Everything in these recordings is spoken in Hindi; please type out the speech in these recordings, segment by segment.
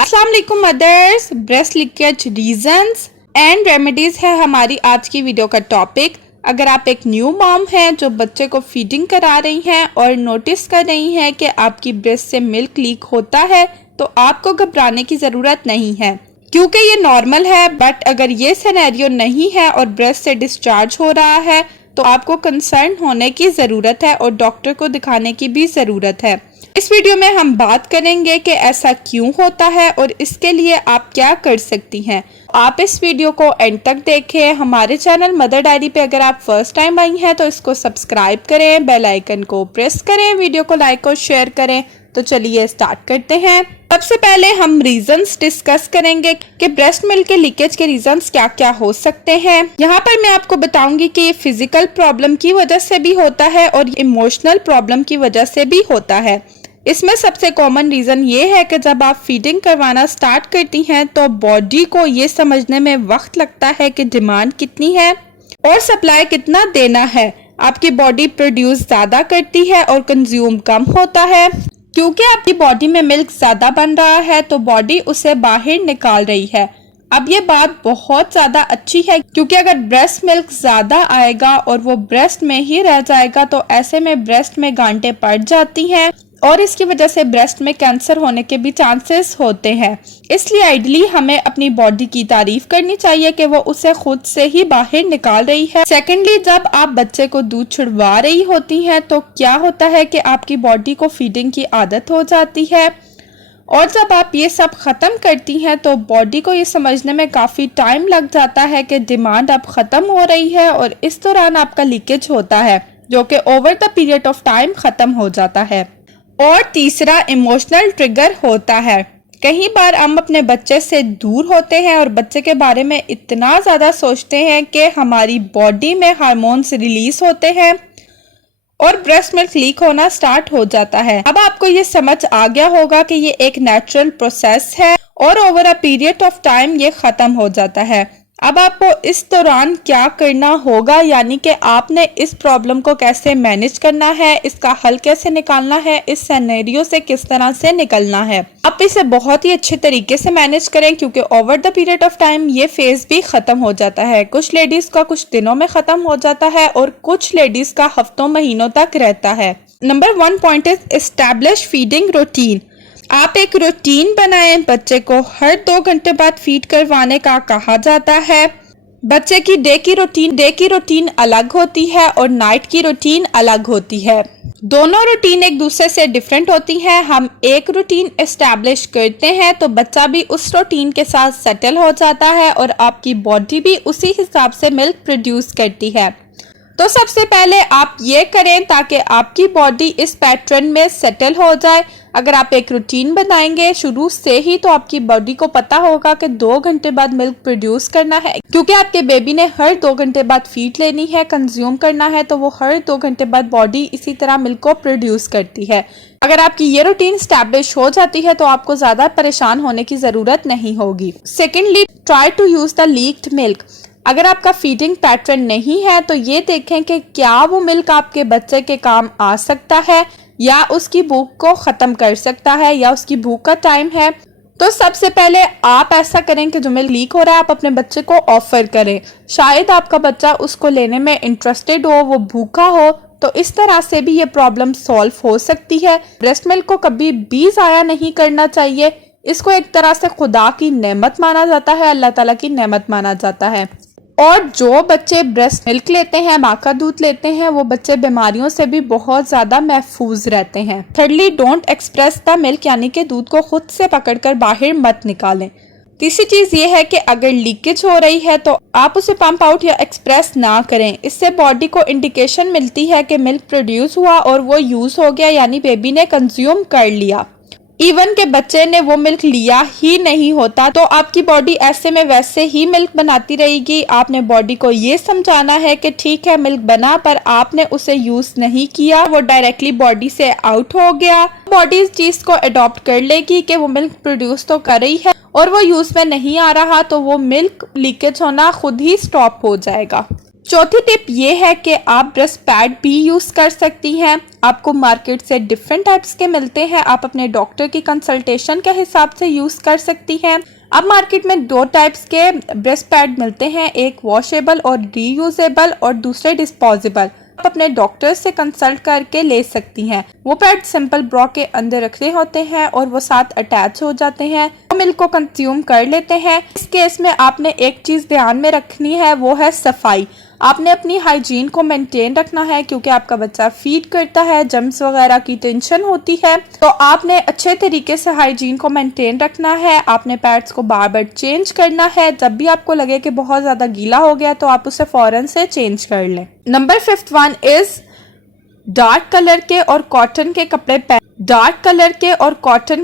अस्सलाम वालेकुम mothers. Breast leakage reasons and remedies है हमारी आज की वीडियो का टॉपिक। अगर आप एक न्यू मॉम हैं जो बच्चे को फीडिंग करा रही हैं और नोटिस कर रही हैं कि आपकी ब्रेस्ट से मिल्क लीक होता है तो आपको घबराने की ज़रूरत नहीं है, क्योंकि ये नॉर्मल है। बट अगर ये सिनेरियो नहीं है और ब्रेस्ट से डिस्चार्ज हो रहा है तो आपको कंसर्न होने की ज़रूरत है और डॉक्टर को दिखाने की भी ज़रूरत है। इस वीडियो में हम बात करेंगे कि ऐसा क्यों होता है और इसके लिए आप क्या कर सकती हैं। आप इस वीडियो को एंड तक देखें। हमारे चैनल मदर डायरी पे अगर आप फर्स्ट टाइम आई हैं तो इसको सब्सक्राइब करें, बेल आइकन को प्रेस करें, वीडियो को लाइक और शेयर करें। तो चलिए स्टार्ट करते हैं। सबसे पहले हम रीजंस डिस्कस करेंगे कि ब्रेस्ट मिल्क के लीकेज के रीजंस क्या क्या हो सकते हैं। यहाँ पर मैं आपको बताऊंगी कि ये फिजिकल प्रॉब्लम की वजह से भी होता है और इमोशनल प्रॉब्लम की वजह से भी होता है। इसमें सबसे कॉमन रीजन ये है कि जब आप फीडिंग करवाना स्टार्ट करती हैं तो बॉडी को ये समझने में वक्त लगता है कि डिमांड कितनी है और सप्लाई कितना देना है। आपकी बॉडी प्रोड्यूस ज्यादा करती है और कंज्यूम कम होता है। क्योंकि आपकी बॉडी में मिल्क ज्यादा बन रहा है तो बॉडी उसे बाहर निकाल रही है। अब ये बात बहुत ज्यादा अच्छी है, क्योंकि अगर ब्रेस्ट मिल्क ज्यादा आएगा और वो ब्रेस्ट में ही रह जाएगा तो ऐसे में ब्रेस्ट में गांठें पड़ जाती हैं और इसकी वजह से ब्रेस्ट में कैंसर होने के भी चांसेस होते हैं। इसलिए आइडियली हमें अपनी बॉडी की तारीफ करनी चाहिए कि वो उसे खुद से ही बाहर निकाल रही है। सेकेंडली, जब आप बच्चे को दूध छुड़वा रही होती हैं तो क्या होता है कि आपकी बॉडी को फीडिंग की आदत हो जाती है और जब आप ये सब खत्म करती हैं तो बॉडी को ये समझने में काफी टाइम लग जाता है कि डिमांड अब खत्म हो रही है और इस दौरान आपका लीकेज होता है, जो कि over the period of time खत्म हो जाता है। और तीसरा, इमोशनल ट्रिगर होता है। कई बार हम अपने बच्चे से दूर होते हैं और बच्चे के बारे में इतना ज्यादा सोचते हैं कि हमारी बॉडी में हार्मोन्स रिलीज होते हैं और ब्रेस्ट मिल्क लीक होना स्टार्ट हो जाता है। अब आपको ये समझ आ गया होगा कि ये एक नेचुरल प्रोसेस है और over a period of time ये खत्म हो जाता है। अब आपको इस दौरान क्या करना होगा, यानी कि आपने इस प्रॉब्लम को कैसे मैनेज करना है, इसका हल कैसे निकालना है, इस सिनेरियो से किस तरह से निकलना है। आप इसे बहुत ही अच्छे तरीके से मैनेज करें, क्योंकि over the period of time ये फेज भी खत्म हो जाता है। कुछ लेडीज का कुछ दिनों में खत्म हो जाता है और कुछ लेडीज का हफ्तों महीनों तक रहता है। Number 1 point is establish feeding routine. आप एक रूटीन बनाएं। बच्चे को हर 2 घंटे बाद फीड करवाने का कहा जाता है। बच्चे की डे की रूटीन अलग होती है और नाइट की रूटीन अलग होती है। दोनों रूटीन एक दूसरे से डिफरेंट होती हैं। हम एक रूटीन एस्टैब्लिश करते हैं तो बच्चा भी उस रूटीन के साथ सेटल हो जाता है और आपकी बॉडी भी उसी हिसाब से मिल्क प्रोड्यूस करती है। तो सबसे पहले आप ये करें ताकि आपकी बॉडी इस पैटर्न में सेटल हो जाए। अगर आप एक रूटीन बनाएंगे शुरू से ही तो आपकी बॉडी को पता होगा कि 2 घंटे बाद मिल्क प्रोड्यूस करना है, क्योंकि आपके बेबी ने हर 2 घंटे बाद फीड लेनी है, कंज्यूम करना है, तो वो हर 2 घंटे बाद बॉडी इसी तरह मिल्क को प्रोड्यूस करती है। अगर आपकी ये रूटीन स्टैब्लिश हो जाती है तो आपको ज्यादा परेशान होने की जरूरत नहीं होगी। Secondly, try to use the leaked milk. अगर आपका फीडिंग पैटर्न नहीं है तो ये देखें कि क्या वो मिल्क आपके बच्चे के काम आ सकता है या उसकी भूख को खत्म कर सकता है या उसकी भूख का टाइम है। तो सबसे पहले आप ऐसा करें कि जो मिल्क लीक हो रहा है आप अपने बच्चे को ऑफर करें। शायद आपका बच्चा उसको लेने में इंटरेस्टेड हो, वो भूखा हो, तो इस तरह से भी ये प्रॉब्लम सॉल्व हो सकती है। ब्रेस्ट मिल्क को कभी भी ज़ाया नहीं करना चाहिए। इसको एक तरह से खुदा की नेमत माना जाता है, अल्लाह ताला की नेमत माना जाता है। और जो बच्चे ब्रेस्ट मिल्क लेते हैं, माँ का दूध लेते हैं, वो बच्चे बीमारियों से भी बहुत ज्यादा महफूज रहते हैं। Thirdly, don't express the milk, यानी कि दूध को खुद से पकड़कर बाहर मत निकालें। तीसरी चीज ये है कि अगर लीकेज हो रही है तो आप उसे पंप आउट या एक्सप्रेस ना करें। इससे बॉडी को इंडिकेशन मिलती है कि मिल्क प्रोड्यूस हुआ और वो यूज हो गया, यानी बेबी ने कंज्यूम कर लिया। इवन के बच्चे ने वो मिल्क लिया ही नहीं होता तो आपकी बॉडी ऐसे में वैसे ही मिल्क बनाती रहेगी। आपने बॉडी को ये समझाना है कि ठीक है मिल्क बना, पर आपने उसे यूज नहीं किया, वो डायरेक्टली बॉडी से आउट हो गया। बॉडी इस चीज को अडॉप्ट कर लेगी कि वो मिल्क प्रोड्यूस तो कर रही है और वो यूज में नहीं आ रहा, तो वो मिल्क लीकेज होना खुद ही स्टॉप हो जाएगा। चौथी टिप ये है कि आप ब्रेस्ट पैड भी यूज़ कर सकती हैं। आपको मार्केट से डिफरेंट टाइप्स के मिलते हैं, आप अपने डॉक्टर की कंसल्टेशन के हिसाब से यूज़ कर सकती हैं। अब मार्केट में 2 टाइप्स के ब्रेस्ट पैड मिलते हैं, एक वॉशेबल और रीयूजेबल और दूसरे डिस्पोजेबल। आप अपने डॉक्टर से कंसल्ट करके ले सकती हैं। वो पैड सिंपल ब्रा के अंदर रखने होते हैं और वो साथ अटैच हो जाते हैं, वो मिल्क को कंज्यूम कर लेते हैं। इस केस में आपने एक चीज़ ध्यान में रखनी है, वो है सफाई। आपने अपनी हाइजीन को मेंटेन रखना है क्योंकि आपका बच्चा फीड करता है, जम्स वगैरह की टेंशन होती है, तो आपने अच्छे तरीके से हाइजीन को मेंटेन रखना है। आपने पैड्स को बार बार चेंज करना है। जब भी आपको लगे कि बहुत ज़्यादा गीला हो गया तो आप उसे फ़ौरन से चेंज कर लें। Number 5 one is dark colour के और कॉटन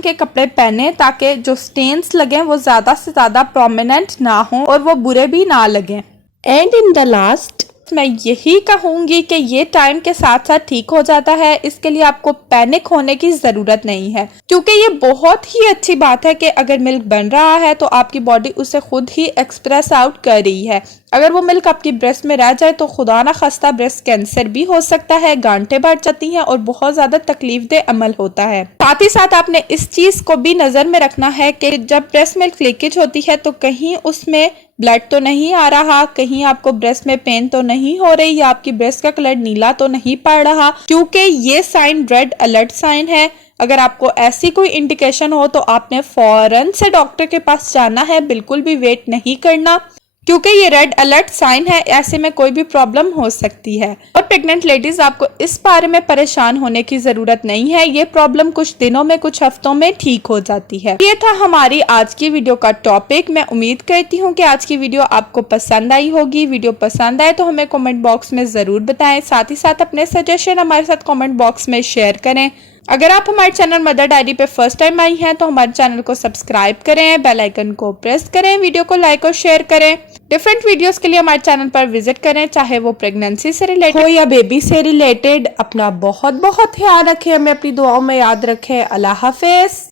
के कपड़े पहने ताकि जो स्टेन्स लगें वो ज़्यादा से ज़्यादा प्रोमिनेंट ना हो और वो बुरे भी ना लगें। एंड इन द लास्ट मैं यही कहूँगी कि ये टाइम के साथ साथ ठीक हो जाता है, इसके लिए आपको पैनिक होने की ज़रूरत नहीं है, क्योंकि ये बहुत ही अच्छी बात है कि अगर मिल्क बन रहा है तो आपकी बॉडी उसे खुद ही एक्सप्रेस आउट कर रही है। अगर वो मिल्क आपकी ब्रेस्ट में रह जाए तो खुदा ना खास्ता ब्रेस्ट कैंसर भी हो सकता है, गांठें बढ़ जाती हैं और बहुत ज़्यादा तकलीफदेह अमल होता है। साथ ही साथ आपने इस चीज़ को भी नज़र में रखना है कि जब ब्रेस्ट मिल्क लीकेज होती है तो कहीं उसमें ब्लड तो नहीं आ रहा, कहीं आपको ब्रेस्ट में पेन तो नहीं हो रही, या आपकी ब्रेस्ट का कलर नीला तो नहीं पड़ रहा, क्योंकि ये साइन रेड अलर्ट साइन है। अगर आपको ऐसी कोई इंडिकेशन हो तो आपने फौरन से डॉक्टर के पास जाना है, बिल्कुल भी वेट नहीं करना, क्योंकि ये रेड अलर्ट साइन है, ऐसे में कोई भी प्रॉब्लम हो सकती है। और प्रेग्नेंट लेडीज आपको इस बारे में परेशान होने की जरूरत नहीं है, ये प्रॉब्लम कुछ दिनों में कुछ हफ्तों में ठीक हो जाती है। ये था हमारी आज की वीडियो का टॉपिक। मैं उम्मीद करती हूँ कि आज की वीडियो आपको पसंद आई होगी। वीडियो पसंद आए तो हमें कमेंट बॉक्स में जरूर बताएं, साथ ही साथ अपने सजेशन हमारे साथ कमेंट बॉक्स में शेयर करें। अगर आप हमारे चैनल मदर डायरी पे फर्स्ट टाइम आई हैं तो हमारे चैनल को सब्सक्राइब करें, बेल आइकन को प्रेस करें, वीडियो को लाइक और शेयर करें। डिफरेंट वीडियोस के लिए हमारे चैनल पर विजिट करें, चाहे वो प्रेगनेंसी से रिलेटेड हो या बेबी से रिलेटेड। अपना बहुत बहुत ख्याल रखें, हमें अपनी दुआओं में याद रखें। अल्लाह हाफिज।